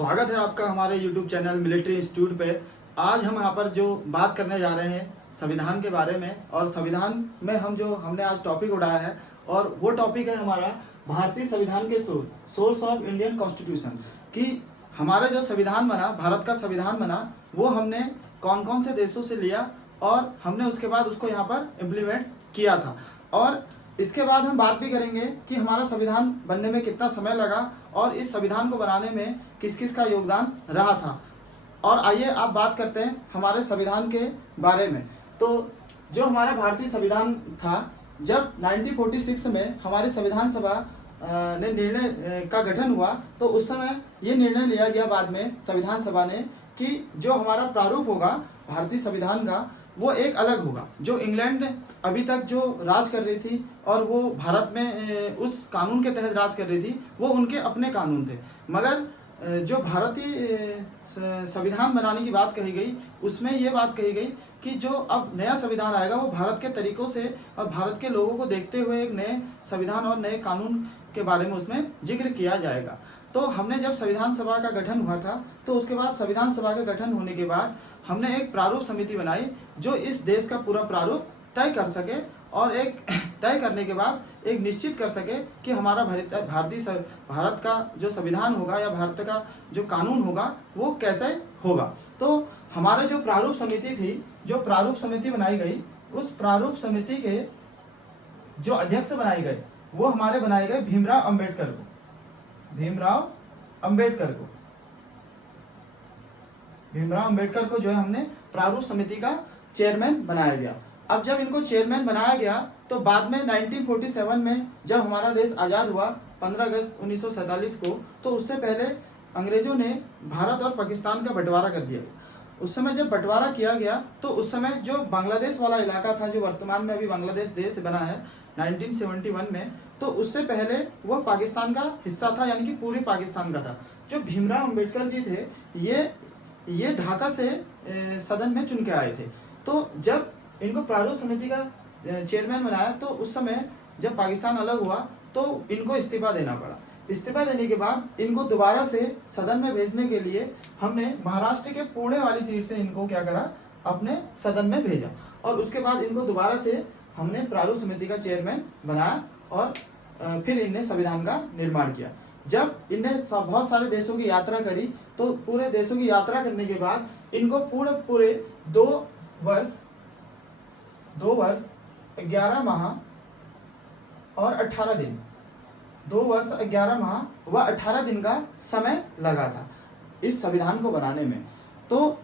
स्वागत है आपका हमारे YouTube चैनल मिलिट्री इंस्टीट्यूट पे। आज हम यहाँ पर जो बात करने जा रहे हैं संविधान के बारे में, और संविधान में हमने आज टॉपिक उठाया है, और वो टॉपिक है हमारा भारतीय संविधान के सोर्स ऑफ इंडियन कॉन्स्टिट्यूशन। कि हमारा जो संविधान बना, भारत का संविधान बना, वो हमने कौन कौन से देशों से लिया और हमने उसके बाद उसको यहाँ पर इम्प्लीमेंट किया था। और इसके बाद हम बात भी करेंगे कि हमारा संविधान बनने में कितना समय लगा और इस संविधान को बनाने में किस किस का योगदान रहा था। और आइए आप बात करते हैं हमारे संविधान के बारे में। तो जो हमारा भारतीय संविधान था, जब 1946 में हमारी संविधान सभा ने निर्णय का गठन हुआ, तो उस समय ये निर्णय लिया गया बाद में संविधान सभा ने कि जो हमारा प्रारूप होगा भारतीय संविधान का, वो एक अलग होगा। जो इंग्लैंड अभी तक जो राज कर रही थी और वो भारत में उस कानून के तहत राज कर रही थी, वो उनके अपने कानून थे। मगर जो भारतीय संविधान बनाने की बात कही गई, उसमें ये बात कही गई कि जो अब नया संविधान आएगा वो भारत के तरीकों से और भारत के लोगों को देखते हुए एक नए संविधान और नए कानून के बारे में उसमें जिक्र किया जाएगा। तो हमने जब संविधान सभा का गठन हुआ था, तो उसके बाद संविधान सभा का गठन होने के बाद हमने एक प्रारूप समिति बनाई जो इस देश का पूरा प्रारूप तय कर सके, और एक तय करने के बाद एक निश्चित कर सके कि हमारा भारत का जो संविधान होगा या भारत का जो कानून होगा वो कैसे होगा। तो हमारे जो प्रारूप समिति थी, जो प्रारूप समिति बनाई गई, उस प्रारूप समिति के जो अध्यक्ष बनाए गए वो हमारे बनाए गए भीमराव अंबेडकर को जो है हमने प्रारूप समिति का चेयरमैन बनाया गया। अब जब इनको चेयरमैन बनाया गया, तो बाद में 1947 में जब हमारा देश आज़ाद हुआ 15 अगस्त 1947 को, तो उससे पहले अंग्रेजों ने भारत और पाकिस्तान का बंटवारा कर दिया। उस समय जब बंटवारा किया गया, तो उस समय जो बांग्लादेश वाला इलाका था, जो वर्तमान में अभी बांग्लादेश देश बना है 1971 में, तो उससे पहले वह पाकिस्तान का हिस्सा था, यानी कि पूरी पाकिस्तान का था। जो भीमराव अंबेडकर जी थे, ये ढाका से सदन में चुन के आए थे। तो जब इनको प्रारूप समिति का चेयरमैन बनाया, तो उस समय जब पाकिस्तान अलग हुआ तो इनको इस्तीफा देना पड़ा। इस्तीफा देने के बाद इनको दोबारा से सदन में भेजने के लिए हमने महाराष्ट्र के पुणे वाली सीट से इनको क्या करा, अपने सदन में भेजा, और उसके बाद इनको दोबारा से हमने प्रारूप समिति का चेयरमैन बनाया, और फिर इनने संविधान का निर्माण किया। जब इनने बहुत सारे देशों की यात्रा करी, तो पूरे देशों की यात्रा करने के बाद इनको पूरे 2 वर्ष 11 माह और 18 दिन 2 वर्ष 11 माह व 18 दिन का समय लगा था इस संविधान को बनाने में। तो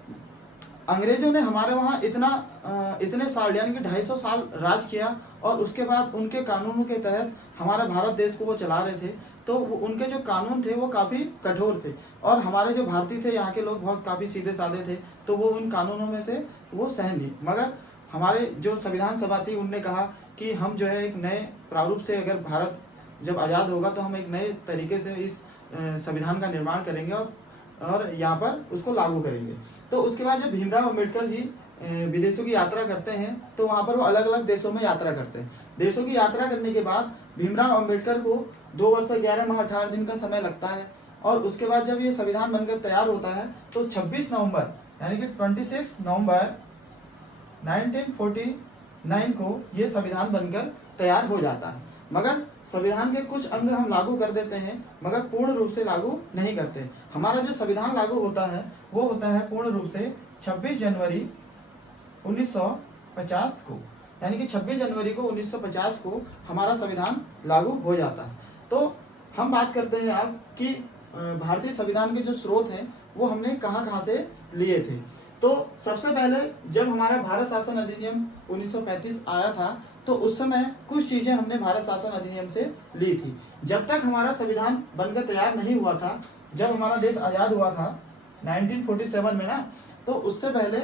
अंग्रेजों ने हमारे वहाँ इतने साल यानी कि 250 साल राज किया, और उसके बाद उनके कानूनों के तहत हमारा भारत देश को वो चला रहे थे। तो उनके जो कानून थे वो काफ़ी कठोर थे, और हमारे जो भारतीय थे, यहाँ के लोग बहुत काफ़ी सीधे साधे थे, तो वो उन कानूनों में से वो सहन नहीं। मगर हमारे जो संविधान सभा थी, उनने कहा कि हम जो है एक नए प्रारूप से, अगर भारत जब आज़ाद होगा तो हम एक नए तरीके से इस संविधान का निर्माण करेंगे और यहाँ पर उसको लागू करेंगे। तो उसके बाद जब भीमराव अंबेडकर जी विदेशों की यात्रा करते हैं, तो वहाँ पर वो अलग अलग देशों में यात्रा करते हैं। देशों की यात्रा करने के बाद भीमराव अंबेडकर को 2 वर्ष 11 माह 18 दिन का समय लगता है, और उसके बाद जब ये संविधान बनकर तैयार होता है, तो 26 नवंबर यानी कि 26 नवंबर 1949 को ये संविधान बनकर तैयार हो जाता है। मगर संविधान के कुछ अंग हम लागू कर देते हैं, मगर पूर्ण रूप से लागू नहीं करते। हमारा जो संविधान लागू होता है वो होता है पूर्ण रूप से 26 जनवरी 1950 को, यानी कि 26 जनवरी को 1950 को हमारा संविधान लागू हो जाता है। तो हम बात करते हैं अब कि भारतीय संविधान के जो स्रोत हैं वो हमने कहाँ से लिए थे। तो सबसे पहले जब हमारा भारत शासन अधिनियम 1935 आया था, तो उस समय कुछ चीज़ें हमने भारत शासन अधिनियम से ली थी। जब तक हमारा संविधान बनकर तैयार नहीं हुआ था, जब हमारा देश आज़ाद हुआ था 1947 में ना, तो उससे पहले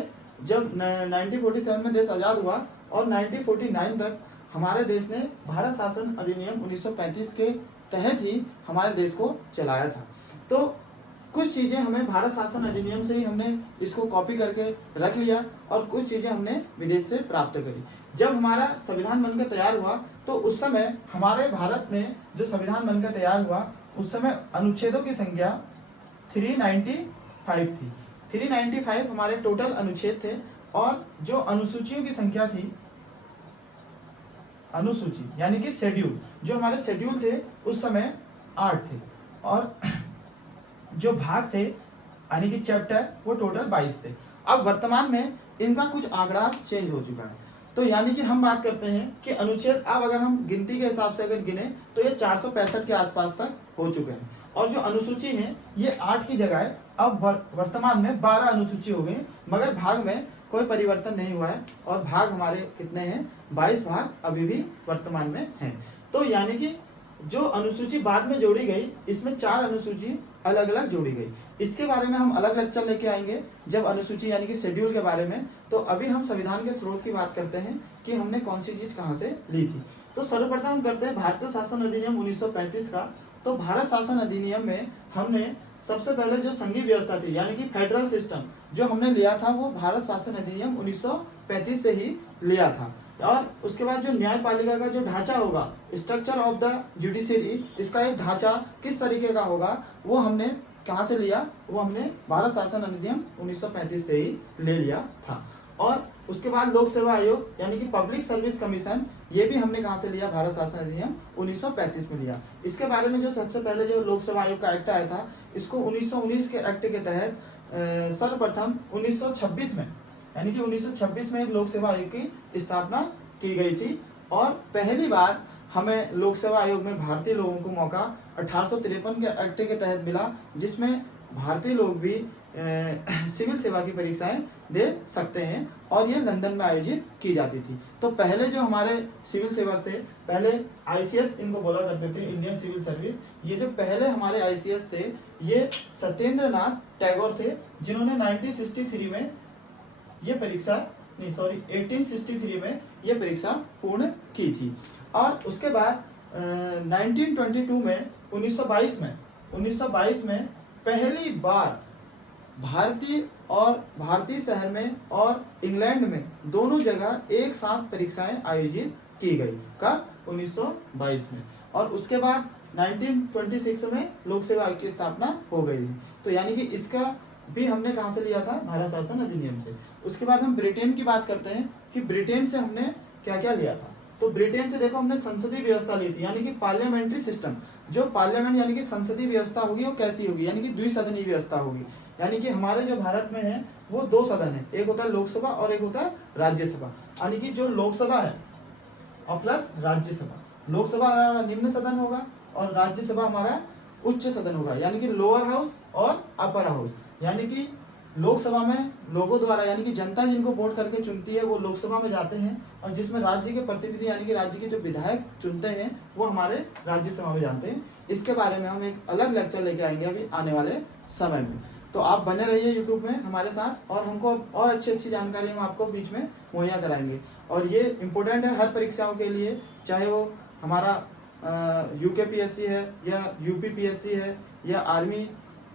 जब 1947 में देश आज़ाद हुआ और 1949 तक हमारे देश ने भारत शासन अधिनियम 1935 के तहत ही हमारे देश को चलाया था। तो कुछ चीज़ें हमें भारत शासन अधिनियम से ही हमने इसको कॉपी करके रख लिया, और कुछ चीज़ें हमने विदेश से प्राप्त करी। जब हमारा संविधान बनकर तैयार हुआ, तो उस समय हमारे भारत में जो संविधान बनकर तैयार हुआ, उस समय अनुच्छेदों की संख्या 395 थी। 395 हमारे टोटल अनुच्छेद थे, और जो अनुसूचियों की संख्या थी, अनुसूची यानी कि शेड्यूल, जो हमारे शेड्यूल थे उस समय 8 थे, और जो भाग थे यानी कि चैप्टर वो टोटल 22 थे। अब वर्तमान में इनका कुछ आंकड़ा चेंज हो चुका है। तो यानी कि हम बात करते हैं कि अनुच्छेद अब अगर हम गिनती के हिसाब से अगर गिने तो ये 465 के आसपास तक हो चुके हैं, और जो अनुसूची है ये 8 की जगह अब वर्तमान में 12 अनुसूची हो गई, मगर भाग में कोई परिवर्तन नहीं हुआ है, और भाग हमारे कितने हैं, 22 भाग अभी भी वर्तमान में हैं। तो यानी कि जो अनुसूची बाद में जोड़ी गई, इसमें 4 अनुसूची अलग अलग जोड़ी गई। इसके बारे में हम अलग लेक्चर लेके आएंगे जब अनुसूची यानी कि शेड्यूल के बारे में। तो अभी हम संविधान के स्रोत की बात करते हैं कि हमने कौन सी चीज कहां से ली थी। तो सर्वप्रथम हम करते हैं भारतीय शासन अधिनियम 1935 का। तो भारत शासन अधिनियम में हमने सबसे पहले जो संघीय व्यवस्था थी यानी कि फेडरल सिस्टम जो हमने लिया था, वो भारत शासन अधिनियम 1935 से ही लिया था। और उसके बाद जो न्यायपालिका का जो ढांचा होगा, स्ट्रक्चर ऑफ द जुडिशरी, इसका एक ढांचा किस तरीके का होगा, वो हमने कहाँ से लिया, वो हमने भारत शासन अधिनियम 1935 से ही ले लिया था। और उसके बाद लोक सेवा आयोग यानी कि पब्लिक सर्विस कमीशन, ये भी हमने कहाँ से लिया, भारत शासन अधिनियम 1935 में लिया। इसके बारे में जो सबसे पहले जो लोक सेवा आयोग का एक्ट आया था, इसको 1919 के एक्ट के तहत सर्वप्रथम 1926 में यानी कि 1926 में एक लोक सेवा आयोग की स्थापना की गई थी। और पहली बार हमें लोक सेवा आयोग में भारतीय लोगों को मौका 1853 के एक्ट के तहत मिला, जिसमें भारतीय लोग भी सिविल सेवा की परीक्षाएं दे सकते हैं, और ये लंदन में आयोजित की जाती थी। तो पहले जो हमारे सिविल सेवा थे, पहले आईसीएस इनको बोला करते थे, इंडियन सिविल सर्विस। ये जो पहले हमारे आईसीएस थे, ये सत्येंद्र नाथ टैगोर थे, जिन्होंने 1963 में ये परीक्षा 1863 में ये परीक्षा पूर्ण की थी। और उसके बाद 1922 में 1922 में पहली बार भारतीय शहर में और इंग्लैंड में दोनों जगह एक साथ परीक्षाएं आयोजित की गई। कब? 1922 में। और उसके बाद 1926 में लोक सेवा आयोग की स्थापना हो गई। तो यानी कि इसका भी हमने कहां से लिया था, भारत शासन अधिनियम से। उसके बाद हम ब्रिटेन की बात करते हैं कि ब्रिटेन से हमने क्या क्या लिया था। तो ब्रिटेन से देखो हमने संसदीय व्यवस्था ली थी, यानी कि पार्लियामेंट्री सिस्टम। जो पार्लियामेंट यानी कि संसदीय व्यवस्था होगी वो कैसी होगी, यानी कि द्विसदनीय व्यवस्था होगी। यानी कि हमारे जो भारत में है वो 2 सदन है, एक होता है लोकसभा और एक होता है राज्यसभा। यानी कि जो लोकसभा है और प्लस राज्यसभा, लोकसभा हमारा निम्न सदन होगा और राज्यसभा हमारा उच्च सदन होगा, यानी कि लोअर हाउस और अपर हाउस। यानी कि लोकसभा में लोगों द्वारा यानी कि जनता जिनको वोट करके चुनती है वो लोकसभा में जाते हैं, और जिसमें राज्य के प्रतिनिधि यानी कि राज्य के जो विधायक चुनते हैं वो हमारे राज्यसभा में जाते हैं। इसके बारे में हम एक अलग लेक्चर लेके आएंगे अभी आने वाले समय में। तो आप बने रहिए यूट्यूब में हमारे साथ, और हमको और अच्छी जानकारी हम आपको बीच में मुहैया कराएंगे। और ये इम्पोर्टेंट है हर परीक्षाओं के लिए, चाहे वो हमारा यूकेपीएससी है या यूपीपीएससी है या आर्मी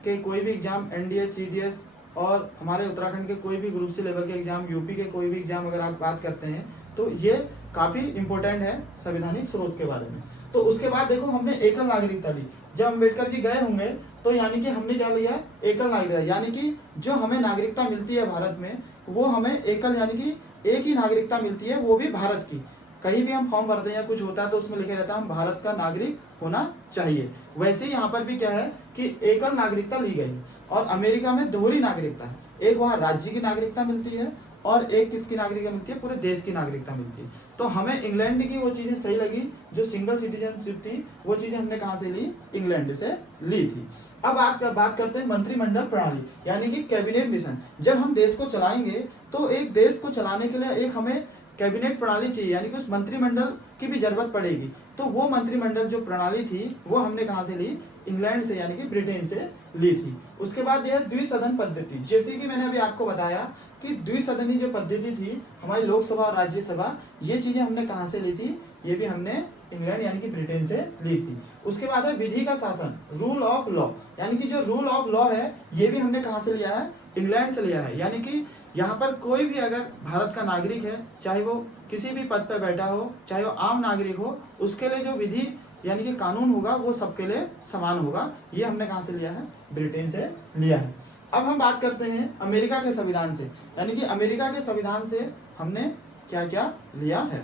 के कोई भी एग्जाम, एनडीए, सीडीएस, और हमारे उत्तराखंड के कोई भी ग्रुप सी लेवल के एग्जाम, यूपी के कोई भी एग्जाम अगर आप बात करते हैं तो ये काफी इंपॉर्टेंट है संवैधानिक स्रोत के बारे में। तो उसके बाद देखो हमने एकल नागरिकता ली। जब अम्बेडकर जी गए होंगे तो यानी कि हमने क्या लिया, एकल नागरिकता, यानी कि जो हमें नागरिकता मिलती है भारत में वो हमें एकल यानी कि एक ही नागरिकता मिलती है, वो भी भारत की। कहीं भी हम फॉर्म भरते हैं या कुछ होता है तो उसमें लिखे रहता है हम भारत का नागरिक होना चाहिए। वैसे ही यहाँ पर भी क्या है कि एकल नागरिकता ली गई है। और अमेरिका में दोहरी नागरिकता है, एक वहाँ राज्य की नागरिकता मिलती है और एक किसकी नागरिकता मिलती है, पूरे देश की नागरिकता मिलती है। तो हमें इंग्लैंड की वो चीजें सही लगी, जो सिंगल सिटीजनशिप थी वो चीजें हमने कहाँ से ली, इंग्लैंड से ली थी। अब बात करते हैं मंत्रिमंडल प्रणाली यानी कि कैबिनेट मिशन। जब हम देश को चलाएंगे तो एक देश को चलाने के लिए एक हमें कैबिनेट प्रणाली चाहिए, यानी कि उस मंत्रिमंडल की भी जरूरत पड़ेगी। तो वो मंत्रिमंडल जो प्रणाली थी वो हमने कहाँ से ली, इंग्लैंड से यानी कि ब्रिटेन से ली थी। उसके बाद यह द्विसदन पद्धति, जैसे कि मैंने अभी आपको बताया कि द्विसदनीय जो पद्धति थी हमारी लोकसभा और राज्यसभा, ये चीजें हमने कहाँ से ली थी, ये भी हमने इंग्लैंड यानी कि ब्रिटेन से ली थी। उसके बाद है विधि का शासन, रूल ऑफ लॉ, यानी कि जो रूल ऑफ लॉ है ये भी हमने कहाँ से लिया है, इंग्लैंड से लिया है। यानी कि यहाँ पर कोई भी अगर भारत का नागरिक है, चाहे वो किसी भी पद पर बैठा हो, चाहे वो आम नागरिक हो, उसके लिए जो विधि यानी कि कानून होगा वो सबके लिए समान होगा। ये हमने कहाँ से लिया है? ब्रिटेन से लिया है। अब हम बात करते हैं अमेरिका के संविधान से, यानी कि अमेरिका के संविधान से हमने क्या क्या लिया है।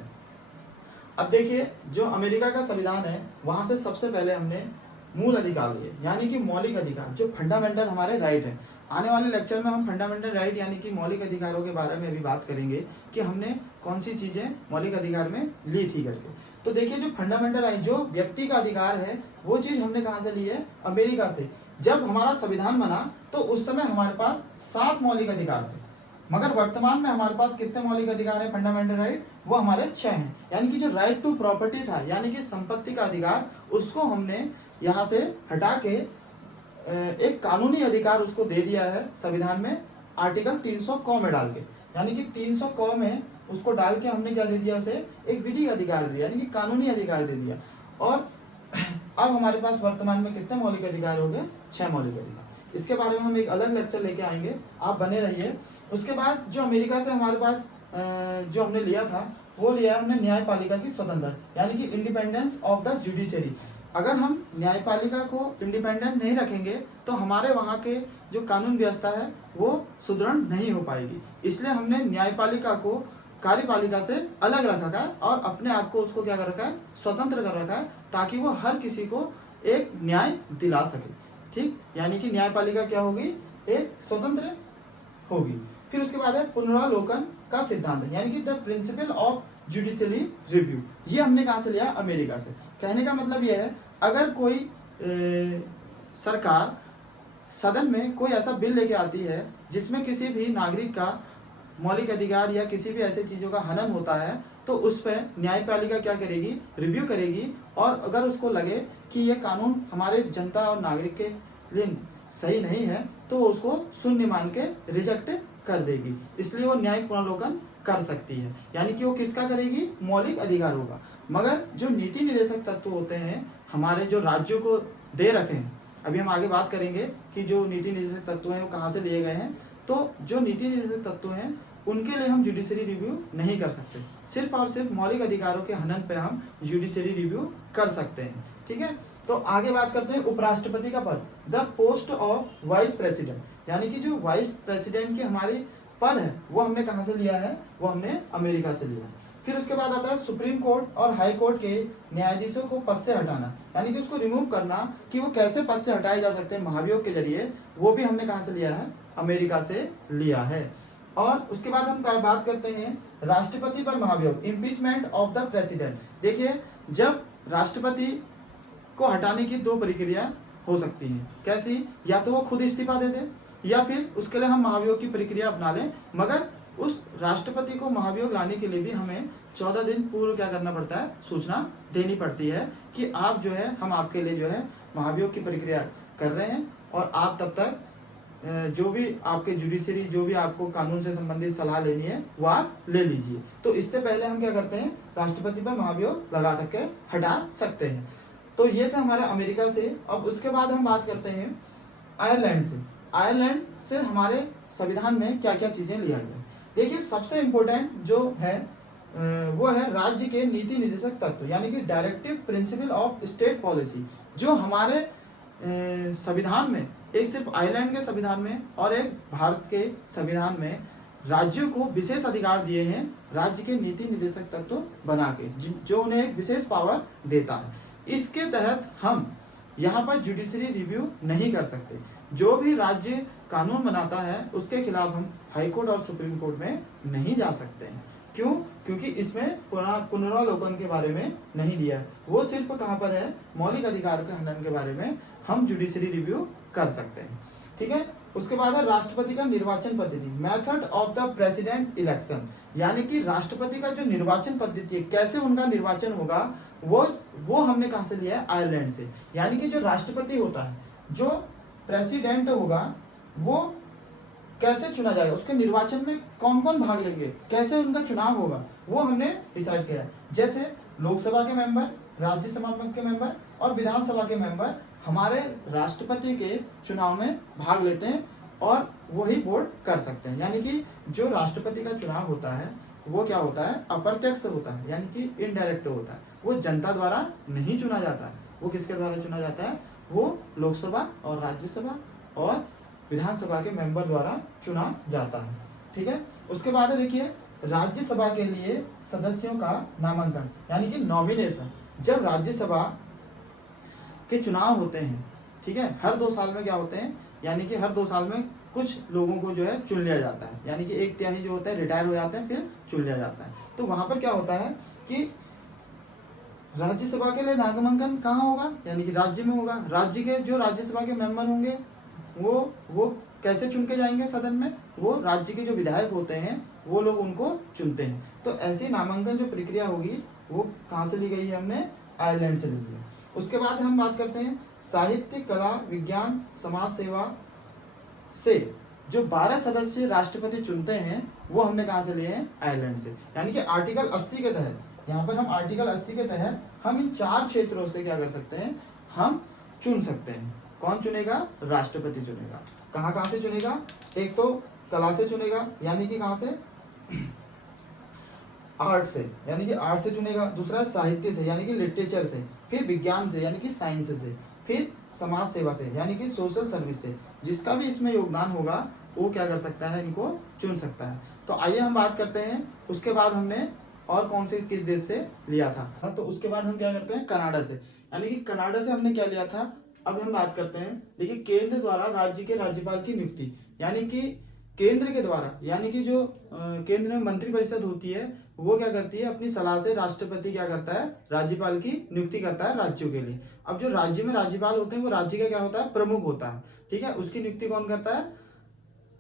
अब देखिए, जो अमेरिका का संविधान है वहां से सबसे पहले हमने मूल अधिकार लिए, यानी कि मौलिक अधिकार, जो फंडामेंटल हमारे राइट है। आने वाले लेक्चर में हम फंडामेंटल राइट यानी कि मौलिक अधिकारों के बारे में भी बात करेंगे कि हमने कौन सी चीजें मौलिक अधिकार में ली थी करके। तो देखिए, जो फंडामेंटल राइट, जो व्यक्ति का अधिकार है, वो चीज हमने कहाँ से ली है? अमेरिका से। जब हमारा संविधान बना तो उस समय हमारे पास 7 मौलिक अधिकार थे, मगर वर्तमान में हमारे पास कितने मौलिक अधिकार है? फंडामेंटल राइट वो हमारे 6 हैं। यानी कि जो राइट टू प्रॉपर्टी था, यानी कि संपत्ति का अधिकार, उसको हमने यहाँ से हटा के एक कानूनी अधिकार उसको दे दिया है संविधान में, आर्टिकल 300 क में डाल के। यानी कि 300 क में उसको डाल के हमने क्या दे दिया? उसे एक विधिक अधिकार दिया, यानी कि कानूनी अधिकार दे दिया। और अब हमारे पास वर्तमान में कितने मौलिक अधिकार हो गए? 6 मौलिक अधिकार। इसके बारे में हम एक अलग लेक्चर लेके आएंगे, आप बने रहिए। उसके बाद जो अमेरिका से हमारे पास जो हमने लिया था, वो लिया हमने न्यायपालिका की स्वतंत्रता, यानी कि इंडिपेंडेंस ऑफ द जुडिशरी। अगर हम न्यायपालिका को इंडिपेंडेंट नहीं रखेंगे तो हमारे वहाँ के जो कानून व्यवस्था है वो सुदृढ़ नहीं हो पाएगी। इसलिए हमने न्यायपालिका को कार्यपालिका से अलग रखा है और अपने आप को उसको क्या कर रखा है? स्वतंत्र कर रखा है, ताकि वो हर किसी को एक न्याय दिला सके। ठीक, यानी कि न्यायपालिका क्या होगी? एक स्वतंत्र होगी। फिर उसके बाद है पुनरावलोकन का सिद्धांत, यानी कि the principle of judiciary review. ये हमने कहाँ से लिया? अमेरिका से। कहने का मतलब यह है, अगर कोई सरकार सदन में कोई ऐसा बिल लेके आती है जिसमें किसी भी नागरिक का मौलिक अधिकार या किसी भी ऐसी चीजों का हनन होता है, तो उस पर न्यायपालिका क्या करेगी? रिव्यू करेगी। और अगर उसको लगे कि यह कानून हमारे जनता और नागरिक के लिए सही नहीं है, तो उसको शून्य मान के रिजेक्ट कर देगी। इसलिए वो न्यायिक पुनर्लोकन कर सकती है, यानी कि वो किसका करेगी? मौलिक अधिकार होगा। मगर जो नीति निर्देशक तत्व होते हैं हमारे, जो राज्यों को दे रखे हैं, अभी हम आगे बात करेंगे कि जो नीति निर्देशक तत्व हैं वो कहाँ से लिए गए हैं। तो जो नीति निर्देशक तत्व हैं उनके लिए हम जुडिशरी रिव्यू नहीं कर सकते, सिर्फ और सिर्फ मौलिक अधिकारों के हनन पे हम जुडिशरी रिव्यू कर सकते हैं। ठीक है, तो आगे बात करते हैं उपराष्ट्रपति का पद, the post of vice president, यानी कि जो वाइस प्रेसिडेंट की हमारी पद है वो हमने कहाँ से लिया है? वो हमने अमेरिका से लिया है। फिर उसके बाद आता है सुप्रीम कोर्ट और हाई कोर्ट के न्यायाधीशों को पद से हटाना, यानी कि उसको रिमूव करना, कि वो कैसे पद से हटाए जा सकते हैं महाभियोग के जरिए, वो भी हमने कहाँ से लिया है? अमेरिका से लिया है। और उसके बाद हम बात करते हैं राष्ट्रपति पर महाभियोग, इम्पीचमेंट ऑफ द प्रेसिडेंट। देखिए, जब राष्ट्रपति को हटाने की 2 प्रक्रिया हो सकती हैं। कैसी? या तो वो खुद इस्तीफा दे दे, या फिर उसके लिए हम महाभियोग की प्रक्रिया अपना लें। मगर उस राष्ट्रपति को महाभियोग लाने के लिए भी हमें 14 दिन पूर्व क्या करना पड़ता है? सूचना देनी पड़ती है कि आप जो है, हम आपके लिए जो है महाभियोग की प्रक्रिया कर रहे हैं, और आप तब तक जो भी आपके जुडिशरी, जो भी आपको कानून से संबंधित सलाह लेनी है वो आप ले लीजिए। तो इससे पहले हम क्या करते हैं? राष्ट्रपति पर महाभियोग लगा सके, हटा सकते हैं। तो ये था हमारा अमेरिका से। अब उसके बाद हम बात करते हैं आयरलैंड से। आयरलैंड से हमारे संविधान में क्या क्या चीजें लिया गया। देखिए, सबसे इम्पोर्टेंट जो है वो है राज्य के नीति निर्देशक तत्व, यानी कि directive principle of state policy. जो हमारे संविधान में, एक सिर्फ आयरलैंड के संविधान में और एक भारत के संविधान में राज्यों को विशेष अधिकार दिए हैं, राज्य के नीति निर्देशक तत्व बना के, जो उन्हें एक विशेष पावर देता है। इसके तहत हम यहाँ पर जुडिशरी रिव्यू नहीं कर सकते। जो भी राज्य कानून बनाता है उसके खिलाफ हम हाई कोर्ट और सुप्रीम कोर्ट में नहीं जा सकते हैं। क्यों? क्योंकि इसमें पुनरावलोकन के बारे में नहीं दिया है। वो सिर्फ कहाँ पर है? मौलिक अधिकार के हनन के बारे में हम जुडिशरी रिव्यू कर सकते हैं। ठीक है, उसके बाद है राष्ट्रपति का निर्वाचन पद्धति, method of the president election, यानी कि राष्ट्रपति का जो निर्वाचन पद्धति है, कैसे उनका निर्वाचन होगा, वो हमने कहाँ से लिया है? आयरलैंड से। यानी कि जो राष्ट्रपति होता है, जो प्रेसिडेंट होगा, वो कैसे चुना जाएगा, उसके निर्वाचन में कौन कौन भाग लेंगे, कैसे उनका चुनाव होगा, वो हमने डिसाइड किया है। जैसे लोकसभा के मेंबर, राज्यसभा के मेंबर और विधानसभा के मेंबर हमारे राष्ट्रपति के चुनाव में भाग लेते हैं और वही वोट कर सकते हैं। यानी कि जो राष्ट्रपति का चुनाव होता है वो क्या होता है? अप्रत्यक्ष होता है, यानी कि इनडायरेक्ट होता है। वो जनता द्वारा नहीं चुना जाता है। वो किसके द्वारा चुना जाता है? वो लोकसभा और राज्यसभा और विधानसभा के मेंबर द्वारा चुना जाता है। ठीक है। उसके बाद है देखिए राज्यसभा के लिए सदस्यों का नामांकन यानी कि नॉमिनेशन। जब राज्यसभा के चुनाव होते हैं, ठीक है, हर 2 साल में क्या होते हैं, यानी कि हर 2 साल में कुछ लोगों को जो है चुन लिया जाता है, यानी कि 1/3 जो होता है रिटायर हो जाते हैं, फिर चुन लिया जाता है। तो वहां पर क्या होता है कि राज्यसभा के लिए नामांकन कहाँ होगा, यानी कि राज्य में होगा। राज्य के जो राज्यसभा के मेंबर होंगे वो कैसे चुन के जाएंगे सदन में? वो राज्य के जो विधायक होते हैं वो लोग उनको चुनते हैं। तो ऐसी नामांकन जो प्रक्रिया होगी वो कहाँ से ली गई है? हमने आयरलैंड से ली है। उसके बाद हम बात करते हैं साहित्य, कला, विज्ञान, समाज सेवा से जो 12 सदस्य राष्ट्रपति चुनते हैं वो हमने कहाँ से लिए हैं? आयरलैंड से। यानी कि आर्टिकल 80 के तहत, यहाँ पर हम आर्टिकल 80 के तहत हम इन 4 क्षेत्रों से क्या कर सकते हैं? हम चुन सकते हैं। कौन चुनेगा? राष्ट्रपति चुनेगा। कहाँ कहाँ से चुनेगा? एक तो कला से चुनेगा, यानी कि कहाँ से? आर्ट से, यानी कि आर्ट से चुनेगा। दूसरा साहित्य से, यानी कि लिटरेचर से। फिर विज्ञान से, यानी कि साइंस से। फिर समाज सेवा से, यानी कि सोशल सर्विस से। जिसका भी इसमें योगदान होगा वो क्या कर सकता है? इनको चुन सकता है। तो आइए हम बात करते हैं उसके बाद हमने और कौन से किस देश से लिया था। तो उसके बाद हम क्या करते हैं? कनाडा से, यानी कि कनाडा से हमने क्या लिया था? अब हम बात करते हैं, देखिए केंद्र द्वारा राज्य के राज्यपाल की नियुक्ति, यानी कि केंद्र के द्वारा, यानी कि जो केंद्र में मंत्रिपरिषद होती है वो क्या करती है? अपनी सलाह से राष्ट्रपति क्या करता है? राज्यपाल की नियुक्ति करता है राज्यों के लिए। अब जो राज्य में राज्यपाल होते हैं वो राज्य का क्या होता है? प्रमुख होता है। ठीक है। उसकी नियुक्ति कौन करता है?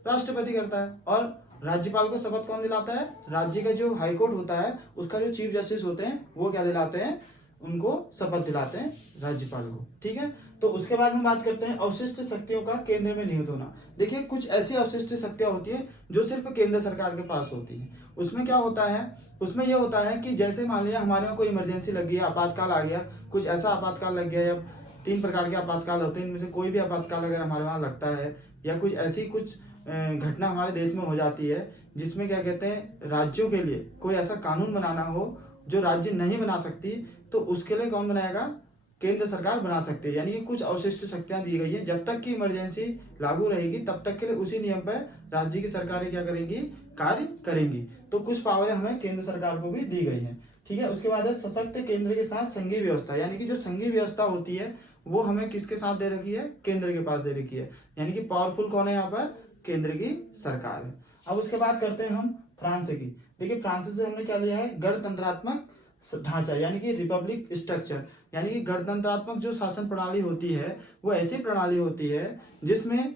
राष्ट्रपति करता है। और राज्यपाल को शपथ कौन दिलाता है? राज्य का जो हाईकोर्ट होता है उसका जो चीफ जस्टिस होते हैं वो क्या दिलाते हैं? उनको शपथ दिलाते हैं राज्यपाल को। ठीक है। तो उसके बाद हम बात करते हैं अवशिष्ट शक्तियों का केंद्र में निहित होना। देखिए कुछ ऐसी अवशिष्ट शक्तियां होती है जो सिर्फ केंद्र सरकार के पास होती है। उसमें क्या होता है? उसमें यह होता है कि जैसे मान लिया हमारे में कोई इमरजेंसी लग गई, आपातकाल आ गया, कुछ ऐसा आपातकाल लग गया, या 3 प्रकार के आपातकाल होते हैं, इनमें से कोई भी आपातकाल अगर हमारे वहां लगता है या कुछ ऐसी कुछ घटना हमारे देश में हो जाती है जिसमें क्या कहते हैं राज्यों के लिए कोई ऐसा कानून बनाना हो जो राज्य नहीं बना सकती, तो उसके लिए कौन बनाएगा? केंद्र सरकार बना सकती है। यानी कि कुछ अवशिष्ट शक्तियां दी गई है, जब तक कि इमरजेंसी लागू रहेगी तब तक के लिए उसी नियम पर राज्य की सरकारें क्या करेंगी? कार्य करेंगी। तो कुछ पावरें हमें केंद्र सरकार को भी दी गई हैं। ठीक है। उसके बाद है सशक्त केंद्र के साथ संघीय व्यवस्था, यानी कि जो संघीय व्यवस्था होती है वो हमें किसके साथ दे रखी है? केंद्र के पास दे रखी है। यानी कि पावरफुल कौन है यहाँ पर? केंद्र की सरकार है। अब उसके बाद करते हैं हम फ्रांस की। देखिए फ्रांस से हमने क्या लिया है? गणतंत्रात्मक ढांचा, यानी कि रिपब्लिक स्ट्रक्चर, यानी कि गणतंत्रात्मक जो शासन प्रणाली होती है वो ऐसी प्रणाली होती है जिसमें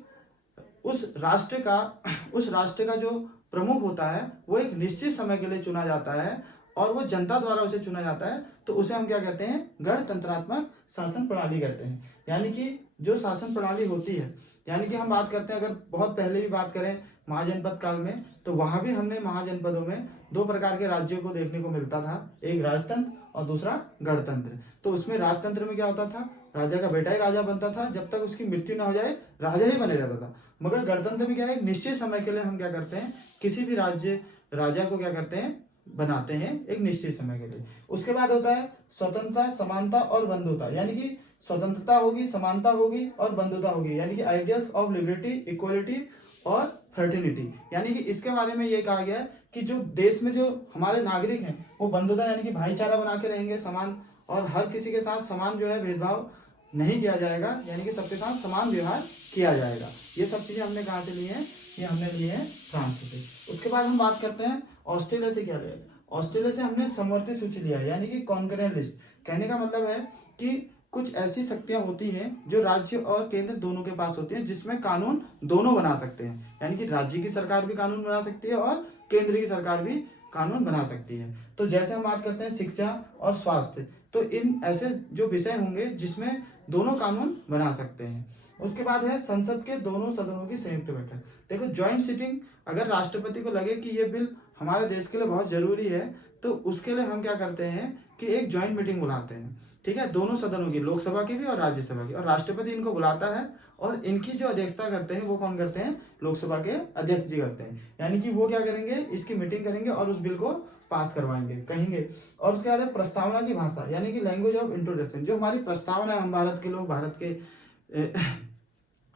उस राष्ट्र का जो प्रमुख होता है वो एक निश्चित समय के लिए चुना जाता है और वो जनता द्वारा उसे चुना जाता है। तो उसे हम क्या कहते हैं? गणतंत्रात्मक शासन प्रणाली कहते हैं। यानी कि जो शासन प्रणाली होती है, यानी कि हम बात करते हैं, अगर बहुत पहले भी बात करें महाजनपद काल में, तो वहां भी हमने महाजनपदों में 2 प्रकार के राज्यों को देखने को मिलता था, एक राजतंत्र और दूसरा गणतंत्र। तो उसमें राजतंत्र में क्या होता था? राजा का बेटा ही राजा बनता था, जब तक उसकी मृत्यु ना हो जाए राजा ही बने रहता था। मगर गणतंत्र में क्या है? निश्चित समय के लिए हम क्या करते हैं? किसी भी राजा को क्या करते हैं? बनाते हैं एक निश्चित समय के लिए। उसके बाद होता है स्वतंत्रता, समानता और बंधुता, यानी कि स्वतंत्रता होगी, समानता होगी और बंधुता होगी, यानी कि आइडियल्स ऑफ लिबर्टी, इक्वलिटी और फ्रेटर्निटी। यानी कि इसके बारे में ये कहा गया है कि जो देश में जो हमारे नागरिक हैं वो बंधुता यानी कि भाईचारा बना के रहेंगे, समान, और हर किसी के साथ समान जो है भेदभाव नहीं किया जाएगा, यानी कि सबके साथ समान व्यवहार किया जाएगा। ये सब चीजें हमने कहाँ से ली हैं? ये हमने लिए हैं फ्रांस से। उसके बाद हम बात करते हैं ऑस्ट्रेलिया से क्या लिया। ऑस्ट्रेलिया से हमने समवर्ती सूची लिया है, यानी कि कॉन्करेंट लिस्ट। कहने का मतलब है कि कुछ ऐसी शक्तियां होती हैं जो राज्य और केंद्र दोनों के पास होती हैं, जिसमें कानून दोनों बना सकते हैं। यानी कि राज्य की सरकार भी कानून बना सकती है और केंद्र की सरकार भी कानून बना सकती है। तो जैसे हम बात करते हैं शिक्षा और स्वास्थ्य, तो इन ऐसे जो विषय होंगे जिसमें दोनों कानून बना सकते हैं। उसके बाद है संसद के दोनों सदनों की संयुक्त बैठक। देखो ज्वाइंट सिटिंग, अगर राष्ट्रपति को लगे कि ये बिल हमारे देश के लिए बहुत जरूरी है तो उसके लिए हम क्या करते हैं कि एक ज्वाइंट मीटिंग बुलाते हैं। ठीक है। दोनों सदनों की, लोकसभा की भी और राज्यसभा की, और राष्ट्रपति इनको बुलाता है और इनकी जो अध्यक्षता करते हैं वो कौन करते हैं, लोकसभा के अध्यक्ष जी करते हैं। यानी कि वो क्या करेंगे, इसकी मीटिंग करेंगे और उस बिल को पास करवाएंगे, कहेंगे। और उसके बाद है प्रस्तावना की भाषा, यानी कि लैंग्वेज ऑफ इंट्रोडक्शन। जो हमारी प्रस्तावना है, हम भारत के लोग, भारत के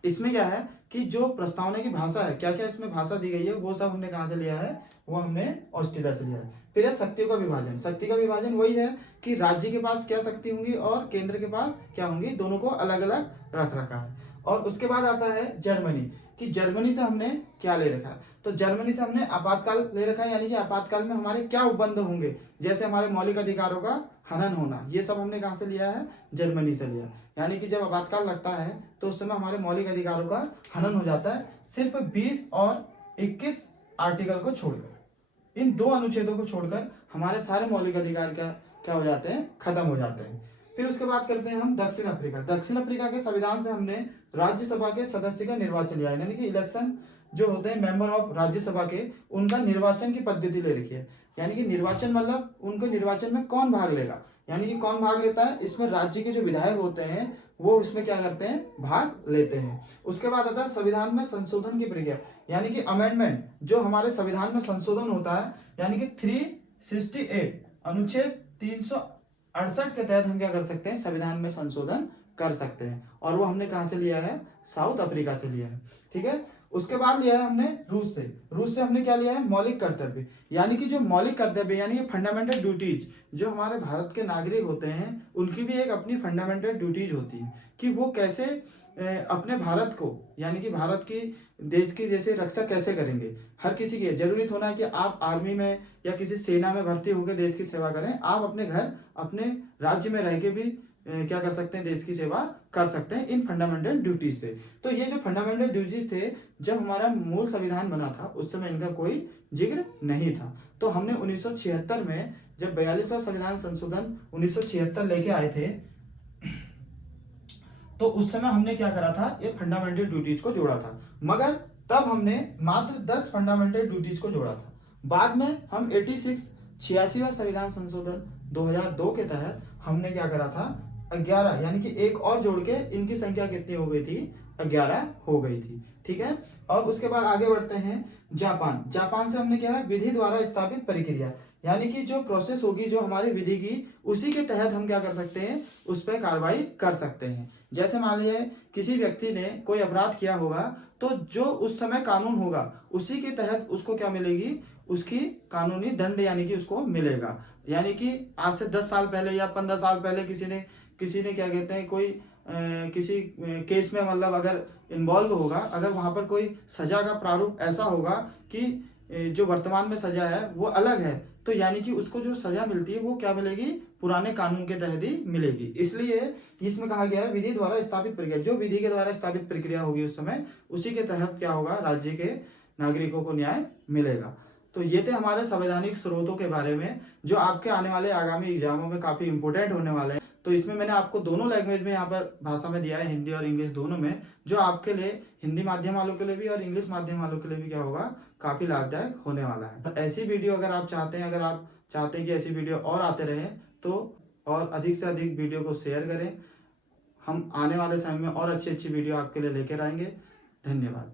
इसमें क्या है कि जो प्रस्तावना की भाषा है, क्या क्या इसमें भाषा दी गई है, वो सब हमने कहाँ से लिया है, वो हमने ऑस्ट्रेलिया से लिया है। फिर है शक्तियों का विभाजन। शक्ति का विभाजन वही है कि राज्य के पास क्या शक्ति होंगी और केंद्र के पास क्या होंगी, दोनों को अलग अलग रख रखा है। और उसके बाद आता है जर्मनी, कि जर्मनी से हमने क्या ले रखा है, तो जर्मनी से हमने आपातकाल ले रखा है। यानी कि आपातकाल में हमारे क्या उपबंध होंगे, जैसे हमारे मौलिक अधिकारों का हनन होना, ये सब हमने कहाँ से लिया है, जर्मनी से लिया। यानी कि जब आपातकाल लगता है तो उस समय हमारे मौलिक अधिकारों का हनन हो जाता है, सिर्फ 20 और 21 आर्टिकल को छोड़कर। इन दो अनुच्छेदों को छोड़कर हमारे सारे मौलिक अधिकार क्या हो जाते हैं, खत्म हो जाते हैं। फिर उसके बाद करते हैं हम दक्षिण अफ्रीका। दक्षिण अफ्रीका के संविधान से हमने राज्यसभा के सदस्य का निर्वाचन लिया है, यानी कि इलेक्शन जो होते हैं मेंबर ऑफ राज्यसभा के, उनका निर्वाचन की पद्धति ले रखी है। यानी कि निर्वाचन मतलब उनको निर्वाचन में कौन भाग लेगा, यानी कि कौन भाग लेता है, इसमें राज्य के जो विधायक होते हैं वो इसमें क्या करते हैं, भाग लेते हैं। उसके बाद आता है संविधान में संशोधन की प्रक्रिया, यानी कि अमेंडमेंट। जो हमारे संविधान में संशोधन होता है, यानी कि 368 अनुच्छेद 368 के तहत हम क्या कर सकते हैं, संविधान में संशोधन कर सकते हैं। और वो हमने कहां से लिया है, साउथ अफ्रीका से लिया है। ठीक है। उसके बाद लिया है हमने रूस से। रूस से हमने क्या लिया है, मौलिक कर्तव्य। यानी कि जो मौलिक कर्तव्य यानी कि फंडामेंटल ड्यूटीज, जो हमारे भारत के नागरिक होते हैं उनकी भी एक अपनी फंडामेंटल ड्यूटीज होती है कि वो कैसे अपने भारत को, यानी कि भारत की देश की जैसे रक्षा कैसे करेंगे। हर किसी की जरूरी थोड़ा है कि आप आर्मी में या किसी सेना में भर्ती होकर देश की सेवा करें। आप अपने घर, अपने राज्य में रह के भी क्या कर सकते हैं, देश की सेवा कर सकते हैं इन फंडामेंटल ड्यूटीज से। तो ये जो फंडामेंटल ड्यूटीज थे, जब हमारा मूल संविधान बना था उस समय इनका कोई जिक्र नहीं था। तो हमने 1976 में जब 42वां संविधान संशोधन 1976 लेके आए थे, तो उस समय हमने क्या करा था, ये फंडामेंटल ड्यूटीज को जोड़ा था। मगर तब हमने मात्र 10 फंडामेंटल ड्यूटीज को जोड़ा था। बाद में हम 86वां संविधान संशोधन 2002 के तहत हमने क्या करा था, 11, यानी कि एक और जोड़ के इनकी संख्या कितनी हो गई थी, 11 हो गई थी। ठीक है। और उसके बाद आगे बढ़ते हैं जापान। जापान से हमने क्या है, विधि द्वारा स्थापित प्रक्रिया, यानी कि जो प्रोसेस होगी जो हमारी विधि की, उसी के तहत हम क्या कर सकते हैं, उस पर कार्रवाई कर सकते हैं। जैसे मान लीजिए किसी व्यक्ति ने कोई अपराध किया होगा, तो जो उस समय कानून होगा उसी के तहत उसको क्या मिलेगी, उसकी कानूनी दंड यानी कि उसको मिलेगा। यानी कि आज से 10 साल पहले या 15 साल पहले किसी ने क्या कहते हैं, कोई किसी केस में मतलब अगर इन्वॉल्व होगा, अगर वहां पर कोई सजा का प्रारूप ऐसा होगा कि जो वर्तमान में सजा है वो अलग है, तो यानी कि उसको जो सजा मिलती है वो क्या मिलेगी, पुराने कानून के तहत ही मिलेगी। इसलिए इसमें कहा गया है विधि द्वारा स्थापित प्रक्रिया, जो विधि के द्वारा स्थापित प्रक्रिया होगी उस समय, उसी के तहत क्या होगा, राज्य के नागरिकों को न्याय मिलेगा। तो ये थे हमारे संवैधानिक स्रोतों के बारे में, जो आपके आने वाले आगामी एग्जामों में काफी इंपोर्टेंट होने वाले हैं। तो इसमें मैंने आपको दोनों लैंग्वेज में यहाँ पर भाषा में दिया है, हिंदी और इंग्लिश दोनों में, जो आपके लिए हिंदी माध्यम वालों के लिए भी और इंग्लिश माध्यम वालों के लिए भी क्या होगा, काफी लाभदायक होने वाला है। तो ऐसी वीडियो अगर आप चाहते हैं कि ऐसी वीडियो और आते रहे, तो और अधिक से अधिक वीडियो को शेयर करें। हम आने वाले समय में और अच्छी वीडियो आपके लिए लेकर आएंगे। धन्यवाद।